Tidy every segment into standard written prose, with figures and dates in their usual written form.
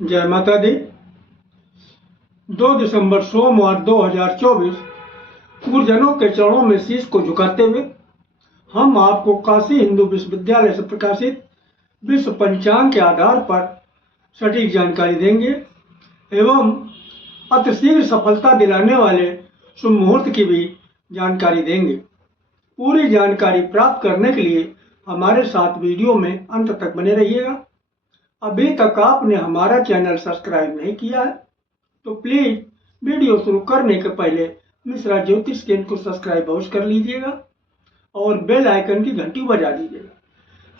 जय माता दी। 2 दिसंबर सोमवार 2024 गुरुजनों के चरणों में शीश को झुकाते हुए हम आपको काशी हिंदू विश्वविद्यालय से प्रकाशित विश्व पंचांग के आधार पर सटीक जानकारी देंगे एवं अतिशीघ्र सफलता दिलाने वाले शुभ मुहूर्त की भी जानकारी देंगे। पूरी जानकारी प्राप्त करने के लिए हमारे साथ वीडियो में अंत तक बने रहिएगा। अभी तक आपने हमारा चैनल सब्सक्राइब नहीं किया है तो प्लीज वीडियो शुरू करने के पहले मिश्रा ज्योतिष केंद्र को सब्सक्राइब अवश्य कर लीजिएगा और बेल आइकन की घंटी बजा दीजिएगा,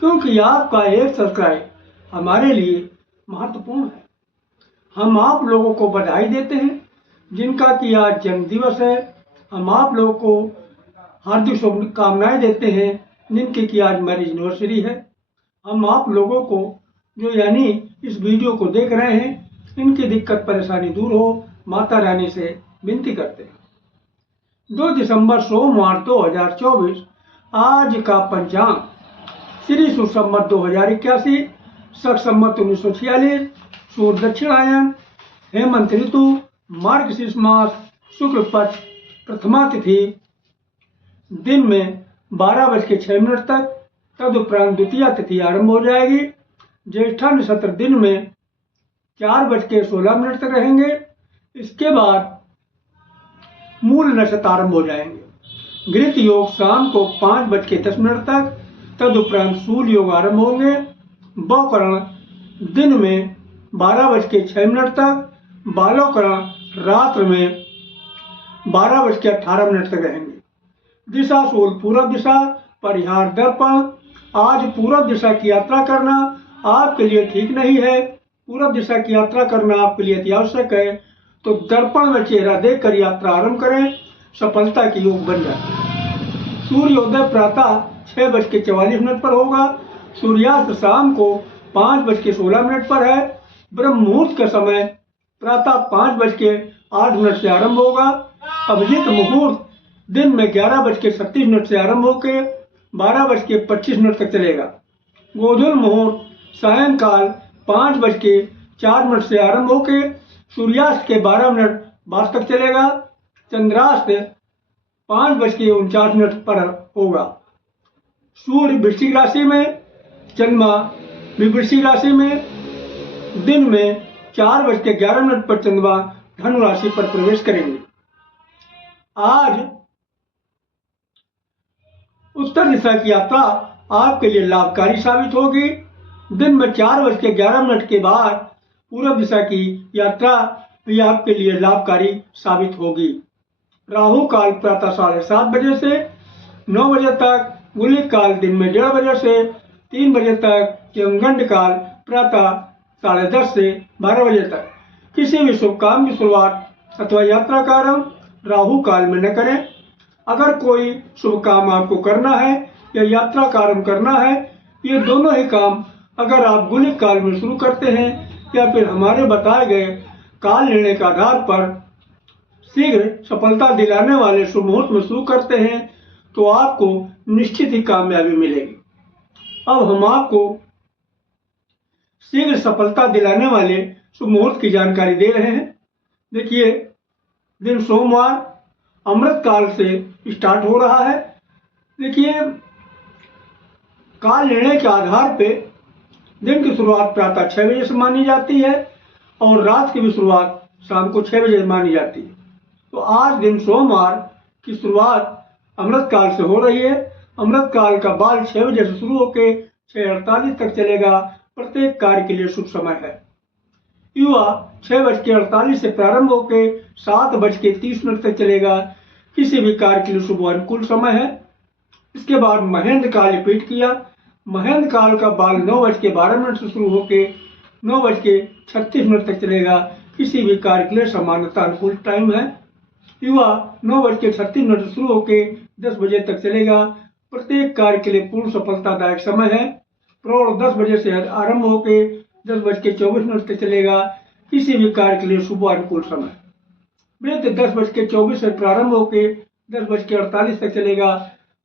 क्योंकि आपका एक सब्सक्राइब हमारे लिए महत्वपूर्ण है। हम आप लोगों को बधाई देते हैं जिनका कि आज जन्मदिवस है। हम आप लोगों को हार्दिक शुभकामनाएं देते हैं जिनकी कि आज मैरिज एनिवर्सरी है। हम आप लोगों को जो यानी इस वीडियो को देख रहे हैं इनकी दिक्कत परेशानी दूर हो माता रानी से विनती करते हैं। 2 दिसंबर सोमवार 2024 आज का पंचांग श्री शुभ संवत 2081 शक संवत 1946 सूर्य दक्षिणायन हेमंत ऋतु मार्गशीर्ष मास शुक्ल पक्ष प्रथमा तिथि दिन में 12:06 तक, तदुपरांत द्वितीय तिथि आरंभ हो जाएगी। ज्येष्ठा नक्षत्र दिन में 4:16 तक रहेंगे। इसके बाद मूल नक्षत्र आरंभ हो जाएंगे। घृत योग शाम को 5:10 तक, तदुपरांत सूर्य योग आरंभ होंगे। बौकरण दिन में 12:06 तक, बालोकरण रात्र में 12:18 तक रहेंगे। दिशा सूल पूर्व दिशा, परिहार दर्पण। आज पूर्व दिशा की यात्रा करना आपके लिए ठीक नहीं है। पूर्व दिशा की यात्रा करना आपके लिए अति आवश्यक है, तो दर्पण में चेहरा देखकर यात्रा आरंभ करें, सफलता की योग बन जाए। सूर्योदय प्रातः 6:44 पर होगा। सूर्यास्त शाम को 5:16 पर है। ब्रह्म मुहूर्त का समय प्रातः 5:08 से आरंभ होगा। अभिजीत मुहूर्त दिन में 11:36 से आरंभ होकर 12:25 तक चलेगा। गोधूल मुहूर्त सायंकाल 5:04 से आरंभ होकर सूर्यास्त के 12 मिनट बाद तक चलेगा। चंद्रास्त 5:49 पर होगा। सूर्य वृश्चिक राशि में, चंद्रमा भी वृश्चिक राशि में। दिन में 4:11 पर चंद्रमा धनु राशि पर प्रवेश करेंगे। आज उत्तर दिशा की यात्रा आपके लिए लाभकारी साबित होगी। दिन में 4:11 के बाद पूर्व दिशा की यात्रा भी आपके लिए लाभकारी साबित होगी। राहु काल प्रातः 7:30 बजे से 9 बजे तक, गुलिक काल दिन में 1:30 बजे से 3 बजे तक एवं गंड काल प्रातः 10:30 से 12 बजे तक। किसी भी शुभ काम की शुरुआत अथवा यात्रा का आरंभ राहु काल में न करें। अगर कोई शुभ काम आपको करना है या यात्रा का आरंभ करना है, ये दोनों ही काम अगर आप गुलिक काल में शुरू करते हैं या फिर हमारे बताए गए काल निर्णय के आधार पर शीघ्र सफलता दिलाने वाले शुभ मुहूर्त में शुरू करते हैं तो आपको निश्चित ही कामयाबी मिलेगी। अब हम आपको शीघ्र सफलता दिलाने वाले शुभ मुहूर्त की जानकारी दे रहे हैं। देखिए, दिन सोमवार अमृत काल से स्टार्ट हो रहा है। देखिए, काल निर्णय के आधार पे दिन की शुरुआत प्रातः 6 बजे से मानी जाती है और रात की भी शुरुआत शाम को 6 बजे मानी जाती है। तो आज दिन सोमवार की शुरुआत अमृत काल से हो रही है। अमृत काल का बाल 6 बजे से शुरू होकर 6:48 तक चलेगा। प्रत्येक कार्य के लिए शुभ समय है। युवा 6:48 से प्रारंभ होकर 7:30 तक चलेगा। किसी भी कार्य के लिए शुभ अनुकूल समय है। इसके बाद महेंद्र काल रिपीट किया। महेंद्र काल का बाल 9:12 से शुरू होकर 9:36 तक चलेगा। किसी भी कार्य के लिए सामान्यतः अनुकूल टाइम है। युवा 9:36 से शुरू होकर 10 बजे तक चलेगा। प्रत्येक कार्य के लिए पूर्ण सफलतादायक समय है। प्रौढ़ 10 बजे से आरंभ होकर 10:24 तक चलेगा। किसी भी कार्य के लिए शुभ अनुकूल समय। वृद्ध 10:24 से प्रारंभ होकर 10:48 तक चलेगा।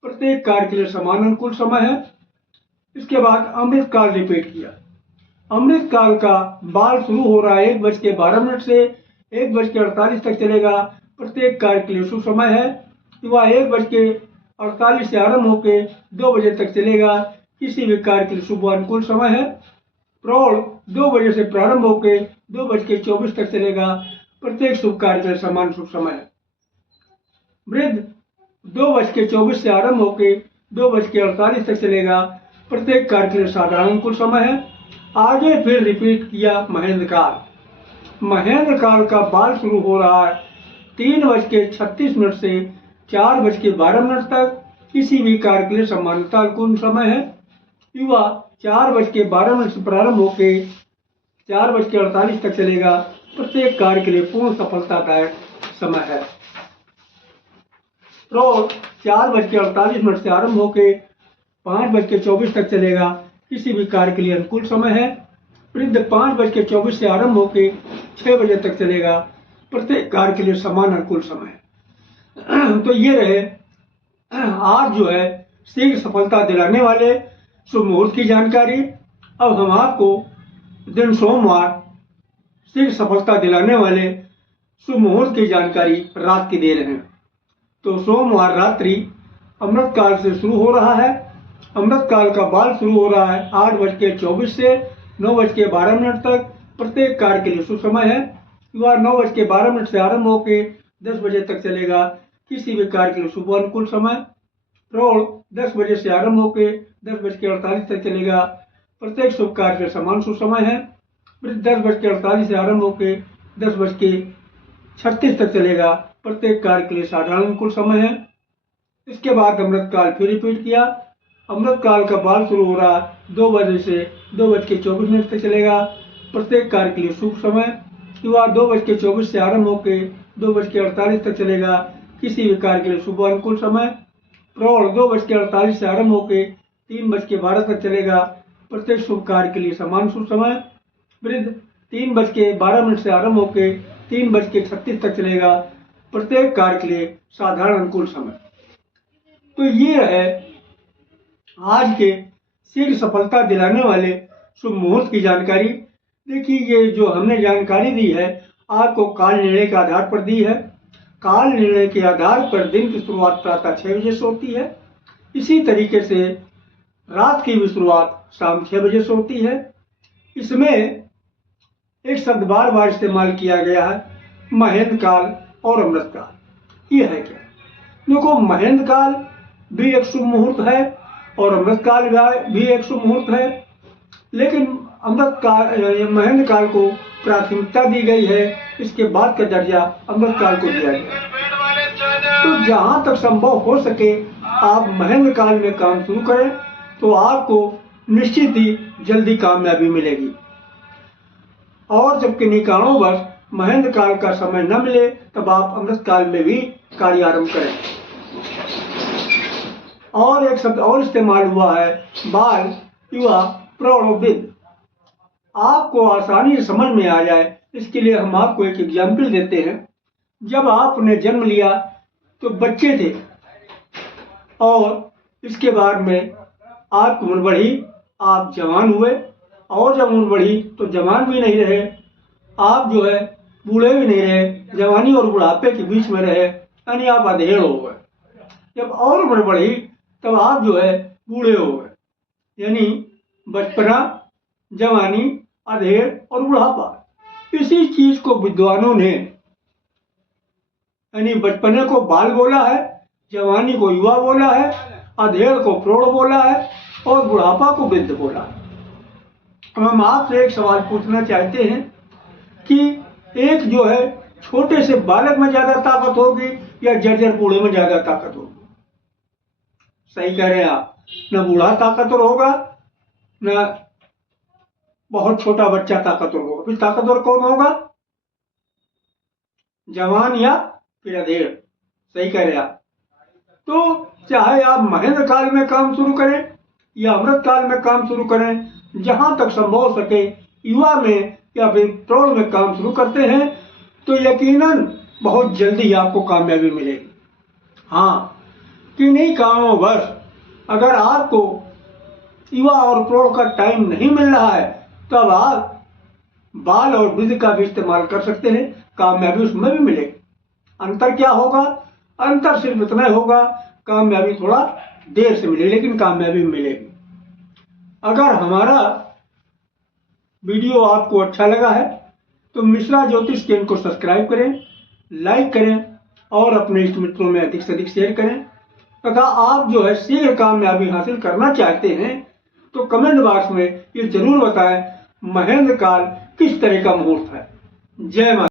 प्रत्येक कार्य के लिए समान अनुकूल समय है। इसके बाद अमृत काल रिपीट किया। अमृत काल का बाल शुरू हो रहा है 1:12 से 1:48 तक चलेगा। प्रत्येक कार्य के लिए शुभ समय है। युवा 1:48 से आरंभ होकर 2 बजे तक चलेगा। किसी भी कार्य के लिए शुभ अनुकूल समय है। प्रौढ़ 2 बजे से प्रारंभ होकर 2:24 तक चलेगा। प्रत्येक शुभ कार्य के लिए समान शुभ समय है। वृद्ध 2:24 से आरंभ होकर 2:48 तक चलेगा। प्रत्येक कार्य के लिए साधारण अनुकूल समय है। आगे फिर रिपीट किया महेंद्र काल। महेंद्र काल का बाल शुरू हो रहा है 3:36 से 4:12 तक। किसी भी कार्य के लिए सामान्यतः अनुकूल समय है। युवा 4:12 से प्रारंभ होकर 4:48 तक चलेगा। प्रत्येक कार्य के लिए पूर्ण सफलतादायक समय है। प्रौढ़ 4:48 से आरंभ होकर 5:24 तक चलेगा। किसी भी कार्य के लिए अनुकूल समय है। वृद्ध 5:24 से आरंभ होकर 6 बजे तक चलेगा। प्रत्येक कार्य के लिए समान अनुकूल समय है। तो ये रहे आज जो है शीघ्र सफलता दिलाने वाले शुभ मुहूर्त की जानकारी। अब हम आपको दिन सोमवार शीघ्र सफलता दिलाने वाले शुभ मुहूर्त की जानकारी रात की दे रहे हैं। तो सोमवार रात्रि अमृत काल से शुरू हो रहा है। अमृत काल का बाल शुरू हो रहा है 8:24 से 9:12 तक। प्रत्येक कार्य के लिए शुभ समय है। युवा 9:12 से आरंभ होकर 10 बजे तक चलेगा। किसी भी कार्य के लिए शुभ अनुकूल समय। प्रौढ़ 10 बजे से आरंभ होकर 10:48 तक चलेगा। प्रत्येक शुभ कार्य के लिए समान शुभ समय है। वृद्ध 10:48 से आरंभ होकर 10:36 तक चलेगा। प्रत्येक कार्य के लिए साधारण अनुकूल समय है। इसके बाद अमृत काल फिर रिपीट किया। अमृत काल का बाल शुरू हो रहा 2 बजे से 2:24 तक चलेगा। प्रत्येक कार्य के लिए शुभ समय। युवा 2:24 से आरंभ होकर 2:48 तक चलेगा। किसी भी कार्य के लिए शुभ अनुकूल समय। प्रौढ़ 2:48 से आरंभ होकर 3:12 तक चलेगा। प्रत्येक शुभ कार्य के लिए समान शुभ समय। वृद्ध 3:12 से आरंभ होकर 3:36 तक चलेगा। प्रत्येक कार्य के लिए साधारण अनुकूल समय। तो ये है आज के शीघ्र सफलता दिलाने वाले शुभ मुहूर्त की जानकारी। देखिए ये जो हमने जानकारी दी है आपको काल निर्णय के आधार पर दी है। काल निर्णय के आधार पर दिन की शुरुआत प्रातः 6 बजे से होती है। इसी तरीके से रात की भी शुरुआत शाम 6 बजे से होती है। इसमें एक शब्द बार बार इस्तेमाल किया गया है महेंद्र काल और अमृत काल। ये है क्या? देखो महेंद्र काल भी एक शुभ मुहूर्त है और अमृत काल भी एक शुभ मुहूर्त है। लेकिन अमृत काल महेंद्र काल को प्राथमिकता दी गई है। इसके बाद का दर्जा अमृत काल को दिया गया। तो जहां तक संभव हो सके आप महेंद्र काल में काम शुरू करें तो आपको निश्चित ही जल्दी कामयाबी मिलेगी। और जब किन्हीं कारणोंवश महेंद्र काल का समय न मिले तब आप अमृत काल में भी कार्य आरंभ करें। और एक शब्द और इस्तेमाल हुआ है बाल, युवा, प्रौढ़ और वृद्ध। आपको आसानी से समझ में आ जाए इसके लिए हम आपको एक एग्जाम्पल देते हैं। जब आपने जन्म लिया तो बच्चे थे और इसके बाद में आपकी उम्र बढ़ी, आप जवान हुए और जब उम्र बढ़ी तो जवान भी नहीं रहे, आप जो है बूढ़े भी नहीं रहे, जवानी और बुढ़ापे के बीच में रहे, यानी आप अधेड़ हो गए। जब और उम्र बढ़ी तब आप जो है बूढ़े हो गए, यानी बचपना, जवानी, अधेड़ और बुढ़ापा। इसी चीज को विद्वानों ने यानी बचपने को बाल बोला है, जवानी को युवा बोला है, अधेड़ को प्रौढ़ बोला है और बुढ़ापा को वृद्ध बोला है। हम आपसे एक सवाल पूछना चाहते हैं कि एक जो है छोटे से बालक में ज्यादा ताकत होगी या जर्जर बूढ़े में ज्यादा ताकत होगी? सही कह रहे हैं आप। न बूढ़ा ताकतवर होगा न बहुत छोटा बच्चा ताकतवर होगा। फिर ताकतवर कौन होगा? जवान या फिर अधेड़। सही कह रहे हैं आप। तो चाहे आप महेंद्र काल में काम शुरू करें या अमृत काल में काम शुरू करें, जहां तक संभव हो सके युवा में या फिर प्रौढ़ में काम शुरू करते हैं तो यकीनन बहुत जल्दी आपको कामयाबी मिलेगी। हाँ, किन्हीं कारणोंवश अगर आपको युवा और प्रौढ़ का टाइम नहीं मिल रहा है तब आप बाल और विधि का भी इस्तेमाल कर सकते हैं, कामयाबी उसमें भी मिलेगी। अंतर क्या होगा? अंतर सिर्फ इतना होगा, कामयाबी थोड़ा देर से मिलेगी लेकिन कामयाबी मिलेगी। अगर हमारा वीडियो आपको अच्छा लगा है तो मिश्रा ज्योतिष चैनल को सब्सक्राइब करें, लाइक करें और अपने इष्ट मित्रों में अधिक से अधिक शेयर करें। तथा आप जो है शीघ्र कामयाबी हासिल करना चाहते हैं तो कमेंट बॉक्स में ये जरूर बताएं महेंद्र काल किस तरह का मुहूर्त है। जय माता।